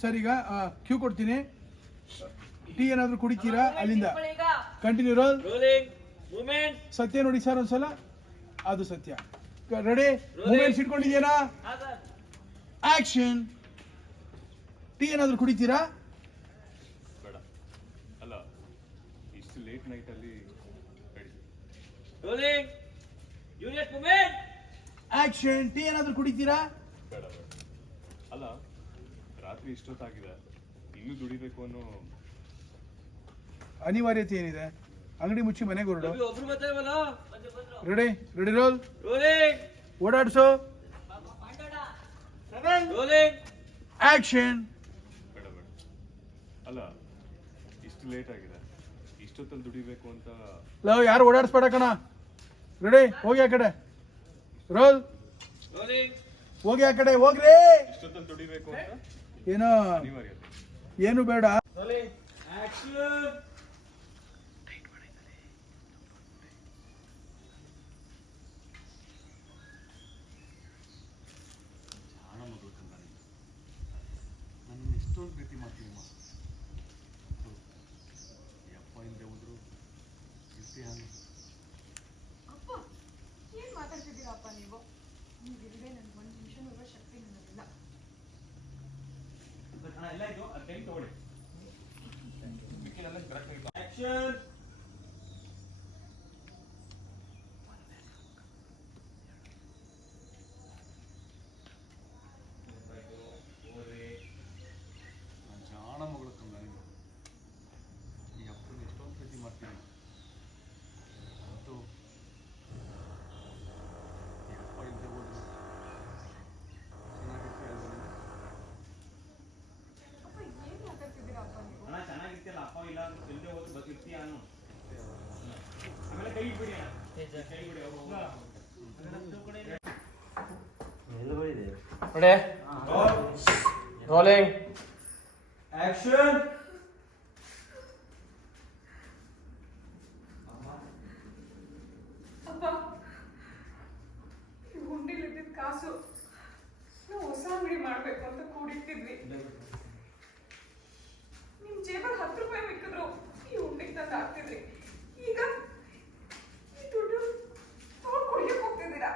Sir ಈಗ Q ಕೊಡ್ತೀನಿ. Tea ಏನಾದರೂ ಕುಡಿತೀರಾ? ಅಲ್ಲಿಂದ ಕಂಟಿನ್ಯೂ. ರೋಲ್ ಸತ್ಯ ನೋಡಿ ಸರ್ ಒಂದ್ಸಲ. ಅದು ಸತ್ಯ. ರೆಡಿ? ಮೂಮೆಂಟ್ಸ್ ಇಟ್ಕೊಂಡಿದ್ದೀರಾ? ಆಕ್ಷನ್. ಟೀ ಏನಾದರೂ ಕುಡಿತೀರಾ? ಬೇಡ. ಅಲ್ಲ, ಇಷ್ಟು ಲೇಟ್ ನೈಟ್ ಅಲ್ಲಿ ಆಕ್ಷನ್. ಟೀ ಏನಾದರೂ ಕುಡಿತೀರಾ? ಬೇಡ ಬೇಡ. ಅಲ್ಲ, ರಾತ್ರಿ ಇಷ್ಟೊತ್ತಾಗಿದೆ, ಇನ್ನೂ ದುಡಿಬೇಕು ಅನ್ನೋ ಅನಿವಾರ್ಯತೆ ಏನಿದೆ? ಅಂಗಡಿ ಮುಚ್ಚಿ ಮನೆಗೆ ಹೊರಡು. ರೆಡಿ? Ready roll. ಓಡಾಡ್ಸೋ. ಆಕ್ಷನ್. ಬೇಡ ಬೇಡ. ಅಲ್ಲ, ಇಷ್ಟು ಲೇಟ್ ಆಗಿದೆ, ಇಷ್ಟೊತ್ತಲ್ಲಿ ದುಡಿಬೇಕು ಅಂತ. ಲವ್ ಯಾರು ಓಡಾಡಿಸ್ಬೇಡ ಕಣ. ರೆಡಿ? ಹೋಗಿ ಆ ಕಡೆ. ರೋಲ್. ಹೋಗಿ ಆ ಕಡೆ ಹೋಗ್ರಿ. ಇಷ್ಟೊತ್ತಲ್ಲಿ ದುಡಿಬೇಕು ಅಂತ ಏನೋ ಅನಿವಾರ್ಯತೆ. ಏನು ಬೇಡ. ಎಷ್ಟೊಂದು ಪ್ರೀತಿ ಮಾಡ್ತೀವಮ್ಮ. ಅಪ್ಪ ಹಿಂದೆ ಹೋದ್ರು ಅಪ್ಪ ಏನ್ ಮಾತಾಡ್ತಿದ್ದೀರಪ್ಪ ನೀವು? ನೀವಿಲ್ಲದೆ ನನ್ಗೆ ಒಂದು ನಿಮಿಷ ಇರುವ ಶಕ್ತಿ ನನಗಿಲ್ಲ. ಜಾಣ ಮಗಳು ಕಂದ ನೀನು. ಈ ಅಪ್ಪನ ಎಷ್ಟೊಂದು ಪ್ರೀತಿ ಮಾಡ್ತೀನಿ. ಮತ್ತು ಈ ಅಪ್ಪ ಇಲ್ಲದೆ ಹೋದ್ರು ಚೆನ್ನಾಗಿರ್ತೀಯ ಅಲ್ವಾ ನೀನು? ಅಪ್ಪ ಏನ್ ಮಾತಾಡ್ತಿದ್ದೀರಪ್ಪ ನೀವು? ಚೆನ್ನಾಗಿರ್ತಿಯಲ್ಲ, ಅಪ್ಪ ಇಲ್ಲ ಇಲ್ಲದೆ ಹೋದ್ರು ಬದುಕಿರ್ತೀಯ ನಾನು. ಆಮೇಲೆ ಕೈ ಬಿಡಿ, ಕೈ ಬಿಡಿ. Rolling action. ಅಪ್ಪ ಈ ಹುಂಡಿಲಿದ್ದಿದ್ದ ಕಾಸು ನಾವು ಹೊಸ ಅಂಗಡಿ ಮಾಡ್ಬೇಕು ಅಂತ ಕೂಡಿಟ್ಟಿದ್ವಿ. ನಿಮ್ ಜೇಬಲ್ಲಿ 10 ರೂಪಾಯಿ ಮಿಕ್ಕಿದ್ರು ಈ ಹುಂಡಿಗೆ ತಂದು ಹಾಕ್ತಿದ್ರಿ. ಈಗ ಈ ದುಡ್ಡು ಅವ್ರು ಕುಡಿಯಕ್ಕೆ ಹೋಗ್ತಿದ್ದೀರಾ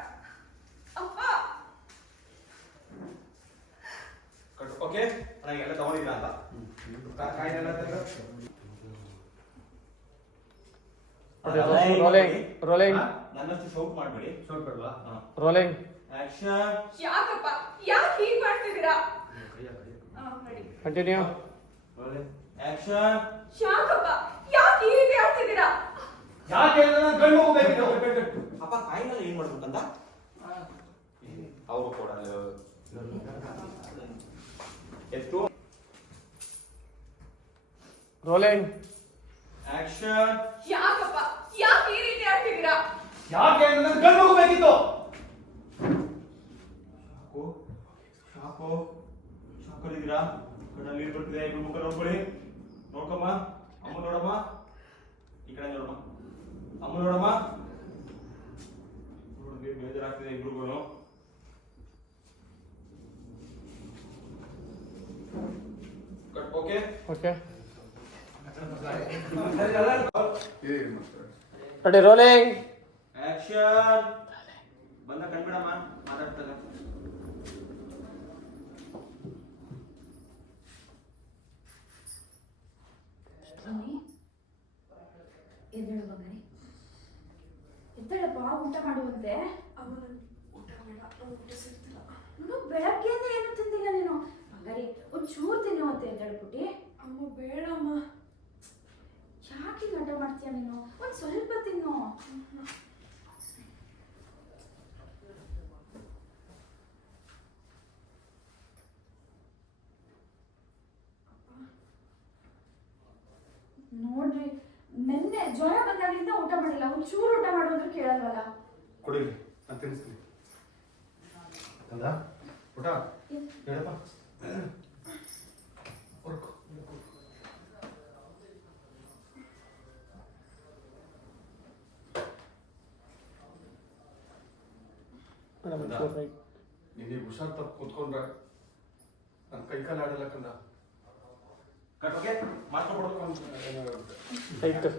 ಅಪ್ಪ. ಓಕೆ, ನನಗೆಲ್ಲ ತಗೊಂಡಿಲ್ಲ ಅಂತ ರೋಲಿಂಗ್ ನನ್ನಷ್ಟು ಶೌಟ್ ಮಾಡ್ಬೇಡಿ. ಶೌಟ್ ಬೇಡವಾ? Rolling action. ಯಾಕಪ್ಪ ಯಾಕೆ ಹೀಗೆ ಮಾಡ್ತಿದ್ದೀರಾ? ರೆಡಿ? ಕಂಟಿನ್ಯೂ. ಆಕ್ಷನ್. ಯಾಕಪ್ಪ ಯಾಕೆ ಈ ರೀತಿ ಆಗ್ತಿದ್ದೀರಾ? ಯಾಕೆ ಗಂಡು ಹೋಗ್ಬೇಕಿತ್ತು? ಅಪ್ಪ ಕಾಯಿನೆಲ್ಲ ಏನ್ ಮಾಡ್ಬೇಕಂತ ಅವರು ಕೊಡಲ್ಲ. ಎಷ್ಟು? Rolling action. ಯಾಕಪ್ಪ ಯಾಕೆ ಈ ರೀತಿ ಆಗ್ತಿದ್ದೀರಾ? ಯಾಕೆ ಗಂಡು ಹೋಗ್ಬೇಕಿತ್ತು? ಶಾಕಲ್ಲಿದ್ದೀರಾ? ಕಣ್ಣಲ್ಲಿ ನೀರು ಬರ್ತಿದೆ. ಇಬ್ರು ಮುಖ ನೋಡ್ಕೊಳ್ಳಿ. ನೋಡ್ಕೊಮ್ಮ. ಅಮ್ಮ ನೋಡಮ್ಮ. ಈ ಕಡೆ ನೋಡಮ್ಮ. ಅಮ್ಮ ನೋಡಮ್ಮ. ನೋಡಿ ಬೇಜಾರಾಗ್ತಿದೆ ಇಬ್ರಿಗೂ. Okay okay ready? Rolling action. ಬಂದ ಕಣ್ಬಿಡಮ್ಮ ಮಾತಾಡ್ತಾಗ. ಎದ್ದೇಳು ಮಗನೇ, ಎದ್ದೇಳಪ್ಪ, ಊಟ ಮಾಡುವಂತೆ. ಊಟ ಬೇಡ, ಊಟ ಸಿಗ್ತಿಲ್ಲ. ಬೆಳಗ್ಗೆಯಿಂದ ಏನು ತಿಂದಿಲ್ಲ ನೀನು? ಹಂಗಾರೆ ಒಂಚೂರು ತಿನ್ನುವಂತೆ ಎದ್ದೇಳು ಪುಟ್ಟಿ. ಅಮ್ಮ ಬೇಡಮ್ಮ. ಯಾಕೆ ಹಠ ಮಾಡ್ತೀಯ ನೀನು? ಒಂದು ಸ್ವಲ್ಪ ತಿನ್ನು. ನೋಡ್ರಿ, ನಿನ್ನೆ ಜ್ವರ ಬಂದಾಗಿಂದ ಊಟ ಮಾಡಿಲ್ಲ. ಒಂಚೂರು ಊಟ ಮಾಡೋದ್ರು ಕೇಳಲ್ವಲ್ಲ. ಕೊಡಿರಿ, ನಾನು ತಿನ್ನಿಸ್ತೀನಿ. ಕಂದ ಊಟ ಹೇಳಪ್ಪ. ನಿನಗೆ ಹುಷಾರ್ ತಪ್ಪು ಕೂತ್ಕೊಂಡ್ರೆ ನನ್ನ ಕೈಕಾಲು ಆಡಲ್ಲ ಕಣ್ಣ ಕಟ್ ಓಕೆ ಮಾಡ್ಕೊಬಿಡ್ಬೇಕು ಏನಾಗುತ್ತೆ ಆಯ್ತು